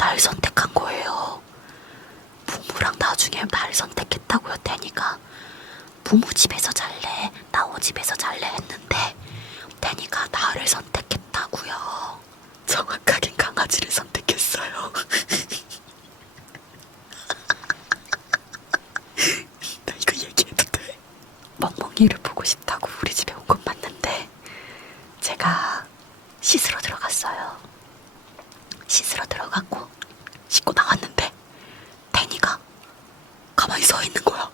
날 선택한 거예요. 부모랑 나중에 날 선택했다고요, 태니가. 부모 집에서 잘래, 나오 집에서 잘래 했는데 태니가 나를 선택했다고요. 정확하긴 강아지를 선택했어요. 나 이거 얘기해도 돼? 멍멍이를 보고 싶다고 우리 집에 온 건 맞는데 제가 씻으러 들어갔어요. 씻으러 들어갔고 나왔는데 태니가 가만히 서 있는 거야.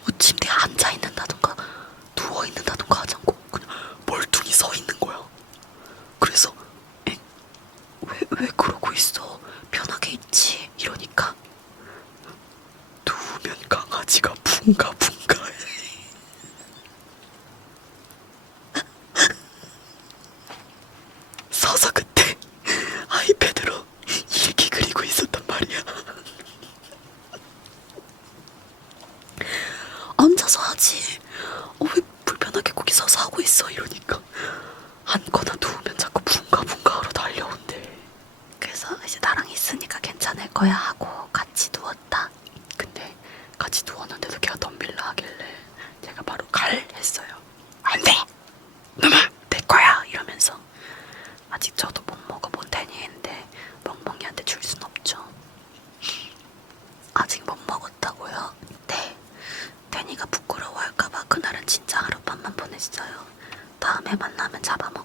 뭐 침대에 앉아 있는다던가 있는다던가 하지 않고 그냥 멀뚱히 서 있는 거야. 그래서 에? 왜, 왜 그러고 있어? 편하게 있지 이러니까 누우면 강아지가 붕가붕가해. 서서 그때 아이패드로 일기 그리고 있었단 말이야. 앉아서 하지. 앉거나 누우면 자꾸 붕가붕가 하러 달려온대. 그래서 이제 나랑 있으니까 괜찮을 거야 하고 같이 누웠다. 근데 같이 누웠는데도 걔가 덤빌라 하길래 제가 바로 갈 했어요. 안 돼! 놈아! 내 거야! 이러면서 아직 저도 못 먹어 본 테니 했는데 멍멍이한테 줄 순 없죠. 아직 못 먹었다고요? 네. 데니가 부끄러워할까봐 그날은 진짜 하룻밤만 보냈어요. 다음에 만나면 잡아먹